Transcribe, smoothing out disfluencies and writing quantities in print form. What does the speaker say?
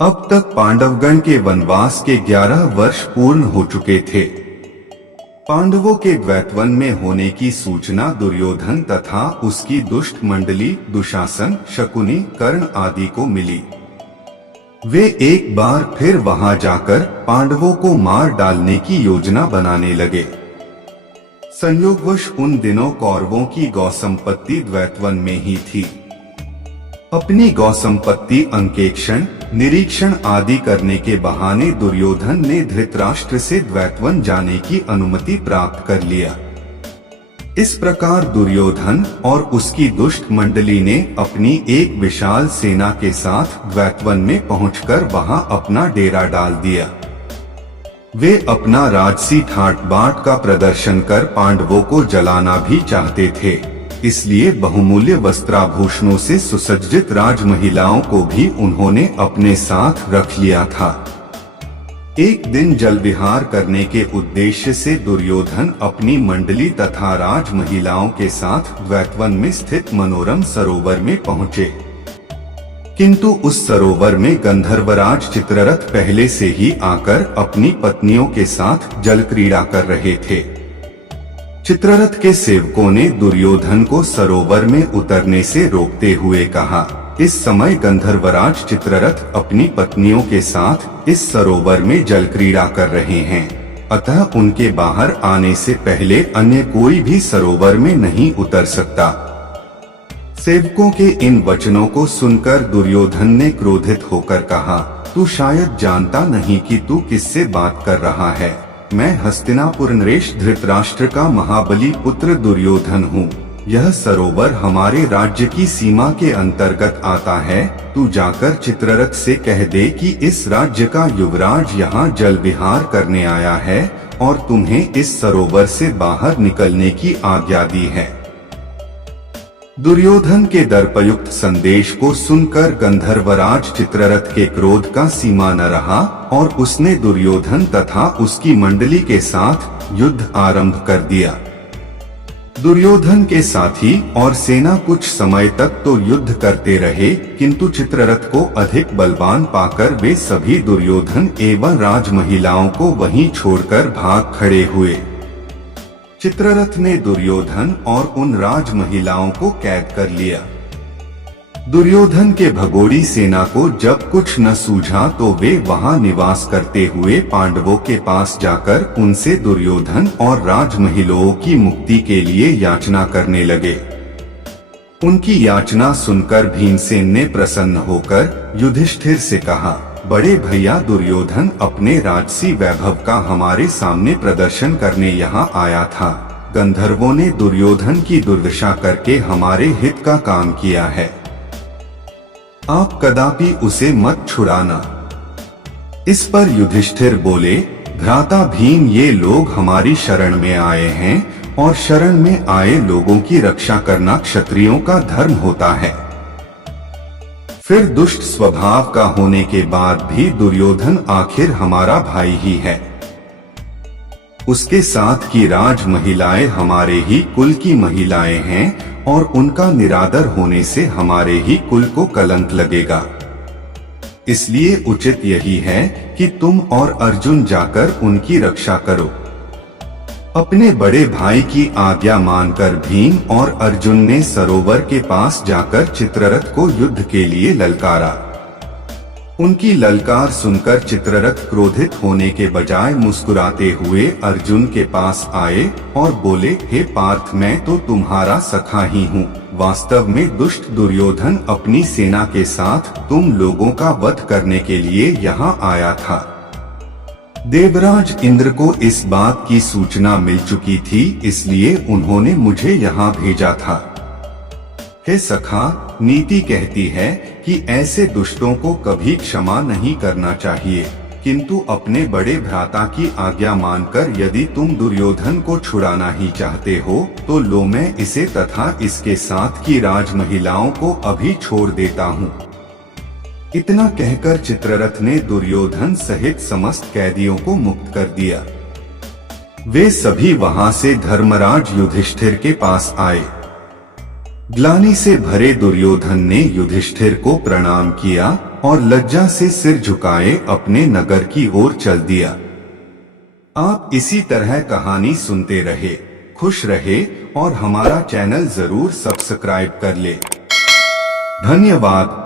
अब तक पांडवगण के वनवास के 11 वर्ष पूर्ण हो चुके थे। पांडवों के द्वैतवन में होने की सूचना दुर्योधन तथा उसकी दुष्ट मंडली दुशासन, शकुनी, कर्ण आदि को मिली। वे एक बार फिर वहां जाकर पांडवों को मार डालने की योजना बनाने लगे। संयोगवश उन दिनों कौरवों की गौसंपत्ति द्वैतवन में ही थी। अपनी गौसंपत्ति अंकेक्षण, निरीक्षण आदि करने के बहाने दुर्योधन ने धृतराष्ट्र से द्वैतवन जाने की अनुमति प्राप्त कर लिया। इस प्रकार दुर्योधन और उसकी दुष्ट मंडली ने अपनी एक विशाल सेना के साथ द्वैतवन में पहुंचकर वहां अपना डेरा डाल दिया। वे अपना राजसी ठाट बाट का प्रदर्शन कर पांडवों को जलाना भी चाहते थे, इसलिए बहुमूल्य वस्त्राभूषणों से सुसज्जित राजमहिलाओं को भी उन्होंने अपने साथ रख लिया था। एक दिन जल विहार करने के उद्देश्य से दुर्योधन अपनी मंडली तथा राजमहिलाओं के साथ द्वैतवन में स्थित मनोरम सरोवर में पहुँचे, किंतु उस सरोवर में गंधर्वराज चित्ररथ पहले से ही आकर अपनी पत्नियों के साथ जल क्रीड़ा कर रहे थे। चित्ररथ के सेवकों ने दुर्योधन को सरोवर में उतरने से रोकते हुए कहा, इस समय गंधर्वराज चित्ररथ अपनी पत्नियों के साथ इस सरोवर में जल क्रीड़ा कर रहे हैं, अतः उनके बाहर आने से पहले अन्य कोई भी सरोवर में नहीं उतर सकता। सेवकों के इन वचनों को सुनकर दुर्योधन ने क्रोधित होकर कहा, तू शायद जानता नहीं कि तू किससे बात कर रहा है। मैं हस्तिनापुर नरेश धृतराष्ट्र का महाबली पुत्र दुर्योधन हूँ। यह सरोवर हमारे राज्य की सीमा के अंतर्गत आता है। तू जाकर चित्ररथ से कह दे कि इस राज्य का युवराज यहाँ जल विहार करने आया है और तुम्हें इस सरोवर से बाहर निकलने की आज्ञा दी है। दुर्योधन के दर्पयुक्त संदेश को सुनकर गंधर्वराज चित्ररथ के क्रोध का सीमा न रहा और उसने दुर्योधन तथा उसकी मंडली के साथ युद्ध आरंभ कर दिया। दुर्योधन के साथी और सेना कुछ समय तक तो युद्ध करते रहे, किंतु चित्ररथ को अधिक बलवान पाकर वे सभी दुर्योधन एवं राजमहिलाओं को वहीं छोड़कर भाग खड़े हुए। चित्ररथ ने दुर्योधन और उन राजमहिलाओं को कैद कर लिया। दुर्योधन के भगोड़ी सेना को जब कुछ न सूझा तो वे वहां निवास करते हुए पांडवों के पास जाकर उनसे दुर्योधन और राजमहिलाओं की मुक्ति के लिए याचना करने लगे। उनकी याचना सुनकर भीमसेन ने प्रसन्न होकर युधिष्ठिर से कहा, बड़े भैया दुर्योधन अपने राजसी वैभव का हमारे सामने प्रदर्शन करने यहाँ आया था। गंधर्वों ने दुर्योधन की दुर्दशा करके हमारे हित का काम किया है। आप कदापि उसे मत छुड़ाना। इस पर युधिष्ठिर बोले, भ्राता भीम, ये लोग हमारी शरण में आए हैं और शरण में आए लोगों की रक्षा करना क्षत्रियों का धर्म होता है। फिर दुष्ट स्वभाव का होने के बाद भी दुर्योधन आखिर हमारा भाई ही है। उसके साथ की राज महिलाएं हमारे ही कुल की महिलाएं हैं और उनका निरादर होने से हमारे ही कुल को कलंक लगेगा। इसलिए उचित यही है कि तुम और अर्जुन जाकर उनकी रक्षा करो। अपने बड़े भाई की आज्ञा मानकर भीम और अर्जुन ने सरोवर के पास जाकर चित्ररथ को युद्ध के लिए ललकारा। उनकी ललकार सुनकर चित्ररथ क्रोधित होने के बजाय मुस्कुराते हुए अर्जुन के पास आए और बोले, हे पार्थ, मैं तो तुम्हारा सखा ही हूँ। वास्तव में दुष्ट दुर्योधन अपनी सेना के साथ तुम लोगों का वध करने के लिए यहाँ आया था। देवराज इंद्र को इस बात की सूचना मिल चुकी थी, इसलिए उन्होंने मुझे यहाँ भेजा था। हे सखा, नीति कहती है कि ऐसे दुष्टों को कभी क्षमा नहीं करना चाहिए, किंतु अपने बड़े भ्राता की आज्ञा मानकर यदि तुम दुर्योधन को छुड़ाना ही चाहते हो तो लो, मैं इसे तथा इसके साथ की राजमहिलाओं को अभी छोड़ देता हूँ। इतना कहकर चित्ररथ ने दुर्योधन सहित समस्त कैदियों को मुक्त कर दिया। वे सभी वहां से धर्मराज युधिष्ठिर के पास आए। ग्लानि से भरे दुर्योधन ने युधिष्ठिर को प्रणाम किया और लज्जा से सिर झुकाए अपने नगर की ओर चल दिया। आप इसी तरह कहानी सुनते रहे, खुश रहे और हमारा चैनल जरूर सब्सक्राइब कर ले। धन्यवाद।